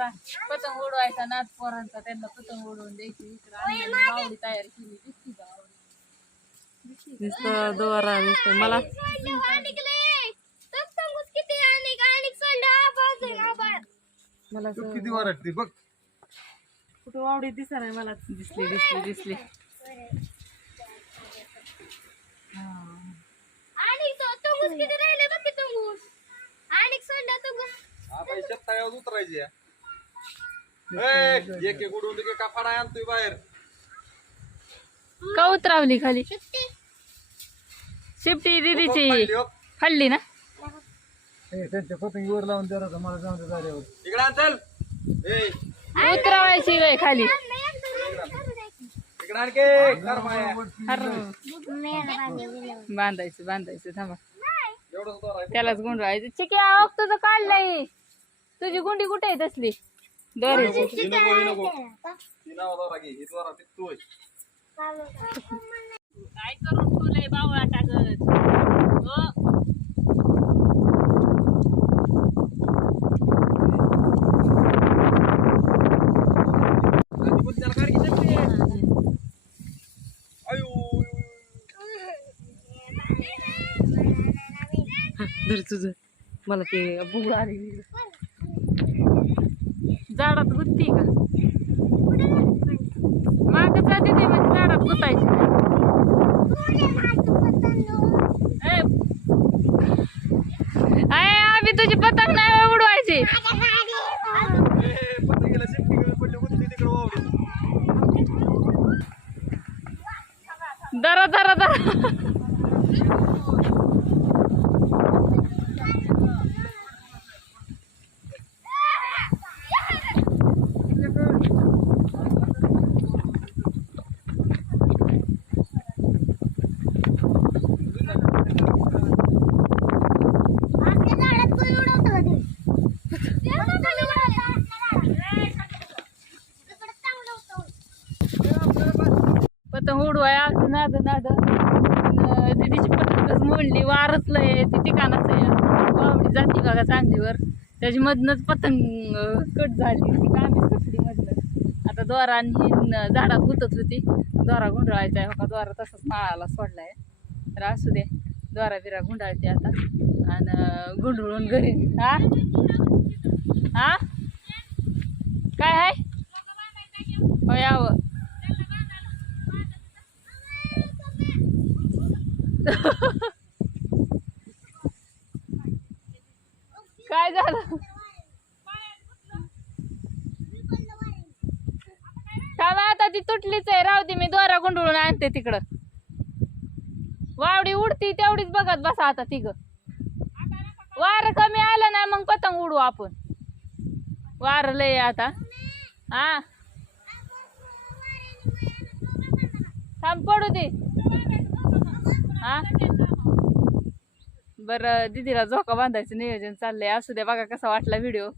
चला पतंग उडवायचा नाच पोरांचा, त्यांना पतंग उडवून द्यायची. इकडे मावडी तयार केली दिसती का नुसतं दोरा नुसतं मला मला किती वाटते बघ कुठं वावडी दिसा नाही मला. दिसली दिसली दिसली. उतरायची एक एक उडून का फाडा आणतोय बाहेर. का उतरावली खाली? शिफ्टी दीदीची हल्ली ना. त्यांच्या पतंगीवर लावून द्या मला जाऊन जाण्यावर इकडे आण चल. उतरावायची वेळ खाली. इकडे आणखी बांधायचं बांधायचं थांबा. एवढं त्यालाच गुंडवायचं. चिक्या तुझं काढलंय. तुझी गुंडी कुठे आहे तसली दोऱ्याची? काय करून ठेवलंय बावळा टाकत. धर तुझं. मला ते बुगड आली झाडात गुत्ती का माग जाते ते म्हणजे झाडात गुतायची. आम्ही तुझी पतंग नाही उडवायची. दरा दरा दरा पतंग उडवाया नाद नाद. दीदीची पतंगच मोडली. वारच लय ती ठिकाणाच आहे. वावडी जाती बघा चांगलीवर. त्याची मधनच पतंग कट झाली. ती कामी सुटली मधनं. आता दोरा आणि झाडात गुतत होती. दोरा गुंडाळायचा आहे. हो का दोरा तसाच माळाला सोडलाय. तर असू दे दोरा बिरा गुंडाळते आता आणि गुंडळून घरी. हा हा काय आहे हो यावं. काय झालं? थांबा आता ती तुटलीच आहे. राहू दे मी दोरा गुंडळून आणते तिकडं. वावडी उडती तेवढीच बघत बसा आता तिघ. वार कमी आलं ना मग पतंग उडू आपण. वार लय आता. हा थांब पडू दे. हा बरं दीदीला झोका बांधायचं नियोजन चाललंय. असू द्या बघा कसा वाटला व्हिडिओ.